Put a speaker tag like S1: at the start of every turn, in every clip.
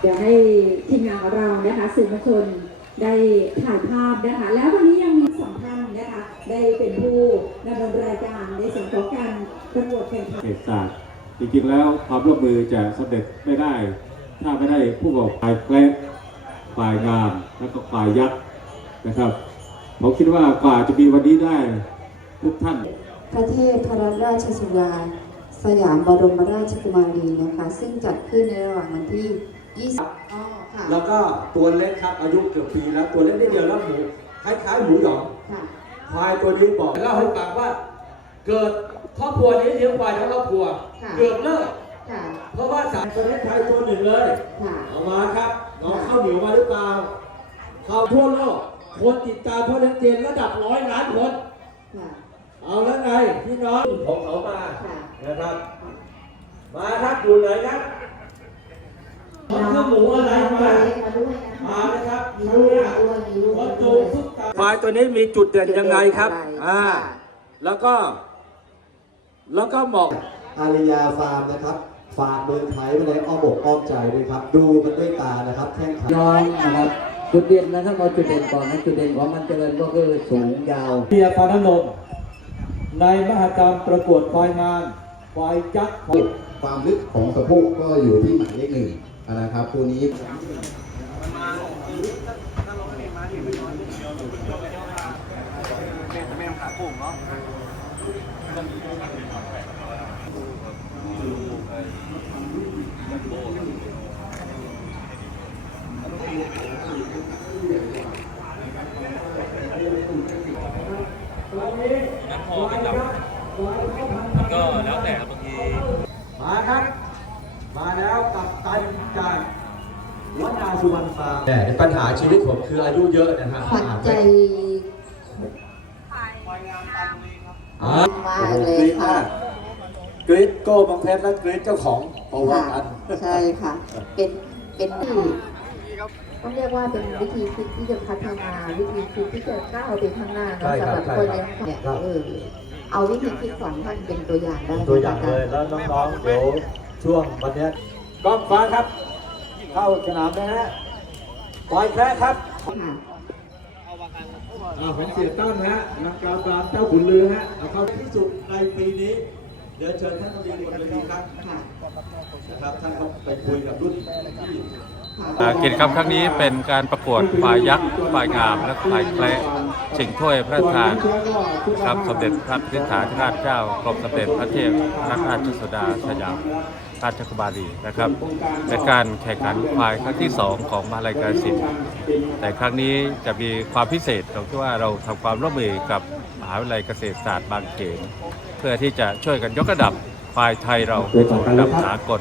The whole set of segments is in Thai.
S1: เดี๋ยวให้ทีมงานของเรานะคะสื่อมวลชนได้ถ่ายภาพนะคะ แล้ววันนี้ยังมีสองท่านนะคะ ได้เป็นผู้ดำเนินรายการในส่วนของการประกวดแข่งขัน
S2: เอกศาสตร์จริงๆแล้วความร่วมมือจะสำเร็จไม่ได้ ถ้าไม่ได้ผู้ประกอบฝ่ายแกล้ฝ่ายงามแล้วก็ฝ่ายยักษ์นะครับผมคิดว่ากว่าจะมีวันนี้ได้ทุกท่าน
S3: พระเทพพระราชสุดา สยามบรมราชกุมารีนะคะ ซึ่งจัดขึ้นในระหว่างวันที่ 20อ๋อค่ะ
S4: แล้วก็ตัวเล็กครับอายุเกือบปีแล้วตัวเล็กนิดเดียวแล้วหมูคล้ายๆหมูหยอง
S3: ค่ะ
S4: ควายตัวนี้บอกเล่าให้ฟังว่า เกิดครอบครัวนี้เลี้ยงควายทั้งครอบครัว
S3: ค่ะ
S4: เกือบเลิก
S3: ค่ะ
S4: เพราะว่าสายประเทศไทยตัวหนึ่งเลย
S3: ค่ะ
S4: เอามาครับน้องเข้าเหนียวมาหรือเปล่าเข้าทั่วโลกคนติดตามพ่อเลี้ยงเจนระดับร้อยล้านคน
S3: ค่ะ
S4: เอาแล้วไงพี่น้องของเขามา
S3: ค่ะ
S4: นะครับ มาครับอยู่ไหนครับมันคือหมูอะไรมา
S3: มาด้วยนะ
S4: มานะครับ
S3: มี
S4: ดู
S3: ลูก
S4: นะ
S3: ด้วยมีลูก
S4: วัด
S3: ด้
S4: จู
S3: วย
S4: สุกตาควายตัวนี้มีจุดเด่นยังไงครับ
S3: จุดเด่นอะไร
S4: อ่า
S3: ค่ะ
S4: แล้วก็แล้วก็หมอก
S5: อาริยาฟาร์มนะครับฝากเมืองไทยไว้ในอ้อมอกอ้อมใจด้วยครับ ดูมันด้วยตานะครับแข้งขา
S6: ย้อนนะครับจุดเด่นนะครับเอาจุดเด่นก่อนนะจุดเด่นของมันเจริญก็คือสูงยาว
S4: เพียร์พานนม ในมหกรรมประกวดควายงานควายจักร
S5: ความลึกของสะโพกก็อยู่ที่หมายเลขหนึ่งนะครับตัวนี้
S2: ก็แล้วแต่บางที
S4: มาครับ มาแล้วกับตันจากวัดนาสุวรรณฟาร์มแต่ปัญหาชีวิตผมคืออายุเยอะนะฮะ
S3: ขวัญใจ
S4: อ่ามา
S3: กเลยค่ะ
S4: กรีดโก้บางเพชรและกรีดเจ้าของเพราะว่า
S3: ค่ะ
S4: กัน
S3: ใช่ค่ะ เป็นเป็นที่ ต้องเรียกว่าเป็นวิธีคิดที่จะพัฒนาวิธีคิดที่จะก้าวไปข้างหน้าเนอะสำหรับคนเลี้ยงเนี่ยเออเอาวิธีคิดของท่านเป็นตัวอย่างได้
S4: ตัวอย่างเลยแล้วน้องๆเดี๋ยวช่วงวันเนี้ยกล้องฟ้าครับ เข้าสนามนะฮะปล่อยแพ้ครับ
S3: ค่ะ
S4: อ่าของเสียตั้นฮะนักกาวกรามเจ้าขุนลือฮะเอาเข้าที่สุดในปีนี้ เดี๋ยวเชิญท่านตรีบนเวทีครับ
S3: ค่ะ
S4: นะครับท่านก็ไปคุยกับรุ่นพี่
S3: ค่ะ
S2: กิจกรรมครั้งนี้เป็นการประกวดฝ่ายยักษ์ฝ่ายงาม และฝ่ายแกละชิงถ้วยพระราชทานครับสมเด็จพระนิธิธิราชเจ้ากรมสมเด็จพระเทพรัตนราชสุดาสยามราชกุมารีนะครับในการแข่งขันควายครั้งที่ 2 ของมหาลัยกาฬสินธุ์แต่ครั้งนี้จะมีความพิเศษตรงที่ว่าเราทำความร่วมมือกับมหาวิทยาลัยเกษตรศาสตร์บางเขนเพื่อที่จะช่วยกันยกระดับควายไทยเราสู่ระดับสากล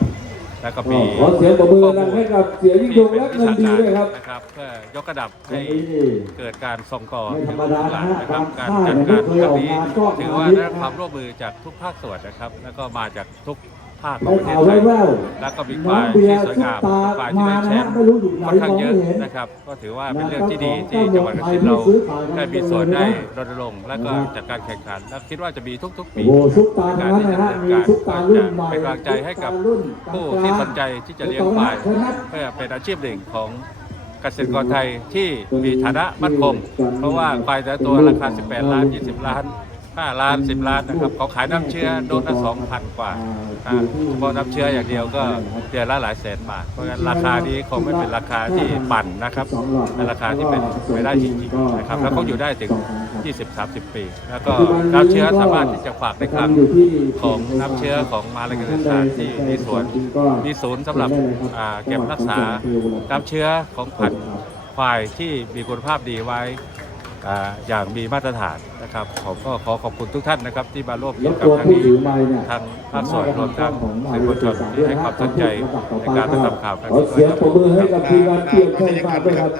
S2: และก็มี
S7: ขอเสียงปรบมือดังให้กับเสียยิ่งยงและเงินดีด้วยครับ
S2: นะครับเพื่อยกระดับ
S7: วัน
S2: ให้
S7: นี้นี่
S2: เกิดการส่งต่อ
S7: ไม่ธรรม
S2: ถึง
S7: ดา
S2: ลูกหลาน
S7: นะฮะ
S2: นะครับ
S7: กา
S2: การร
S7: ค่าย
S2: จัด
S7: เนี่ย
S2: การ
S7: ไม่เคย
S2: ครั้ง
S7: ออก
S2: นี้
S7: งานก็
S2: ถือว่า
S7: มาเย
S2: ได้
S7: อะ
S2: รับความร่วมมือจากทุกภาคส่วนนะครับ แล้วก็มาจากทุก ภาคขอ
S7: ได้
S2: งประเทศ
S7: ข่าว
S2: ไทย
S7: แวว
S2: แล้วก็มีควาย
S7: เบีย
S2: ที่สวย
S7: ซุป
S2: งาม
S7: ตา
S2: ควายที่
S7: มา
S2: ได้
S7: นะ
S2: แชมป์
S7: ไม่รู้อยู่ไหน
S2: ค่อนข้างเยอะ
S7: นะ
S2: ครับ ก็ถือว่าเป็นเรื่องที่ดีที่จังหวัดก
S7: เจ้า
S2: สินเรา
S7: ได้
S2: มีส่วนได้รณรงค์และก็จัดการแข่งขัน และคิดว่าจะมีทุกๆปีในการที่จะดำเนินการก็
S7: มีซุปตารุ่น
S2: จะเป็นกำลังใจให้กับ
S7: รุ่น
S2: ผู้ที่สนใจที่จะเลี้ยงควายเพื่อเป็นอาชีพหนึ่งของเกษตรกรไทยที่มีฐานะมั่นคงเพราะว่าควายแต่ตัวราคา 18 ล้าน 20 ล้าน 5ล้าน10ล้านนะครับเขาขายน้ำเชื้อโดนละ2,000กว่าอ่าเฉพาะน้ำเชื้ออย่างเดียวก็เดือนละหลายแสนบาท เพราะฉะนั้นราคานี้คงไม่เป็นราคาที่ปั่นนะครับเป็นราคาที่เป็นไปได้จริงๆนะครับแล้วเขาอยู่ได้ถึง 20-30 ปี แล้วก็น้ำเชื้อสามารถที่จะฝากในคลังของน้ำเชื้อของมหาลัยเกษตรศาสตร์ที่มีสวนมีศูนย์สำหรับอ่าเก็บรักษาน้ำเชื้อของพันธุ์ควายที่มีคุณภาพดีไว้ อ่าอย่างมีมาตรฐานนะครับผมก็ขอขอบคุณทุกท่านนะครับ ที่มาร่วมกิ
S7: ร
S2: จ
S7: บ
S2: กร
S7: ก
S2: รม
S7: วน
S2: ครั้ง
S7: ผู้
S2: นี้
S7: ถือไม้เนี่ย
S2: ทางภาคส่วนรวมทั้งสื่อมวลชนที่ให้ความสนใจในการทำข่าวครั้ง
S7: ขอ
S2: นี้
S7: เสียงปรบมือให้กับทีมงานเที่ยวเชิญมาด้วยครับ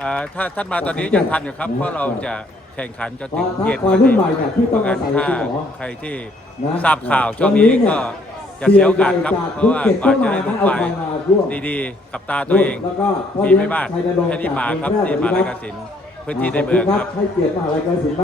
S2: อ่าถ้าท่านมาตอนนี้ยังทันอยู่ครับเพราะเราจะแข่งขันจนถึง
S7: ถ้า
S2: เย็น
S7: ควายรุ่นใหม่เนี่ยที่ต้องอาศัย
S2: ถ้า
S7: คุณหมอ
S2: ใครที่
S7: นะ
S2: ทราบข่าวช่วงนี้ก็จะเสียโอกาสครับ เพราะว่ากว่าจะได้ดูควายดีๆ กับตาตัวเอง
S7: แล้วก็พ่อ
S2: มี
S7: เลี้ยง
S2: ไม่มาก
S7: ชัยนรงค์
S2: แค่นี้มาครับ
S7: จาก
S2: ที่
S7: กรุ
S2: มาง
S7: เท
S2: ราย
S7: พ
S2: การสิน พื้นที่ในเมืองครับ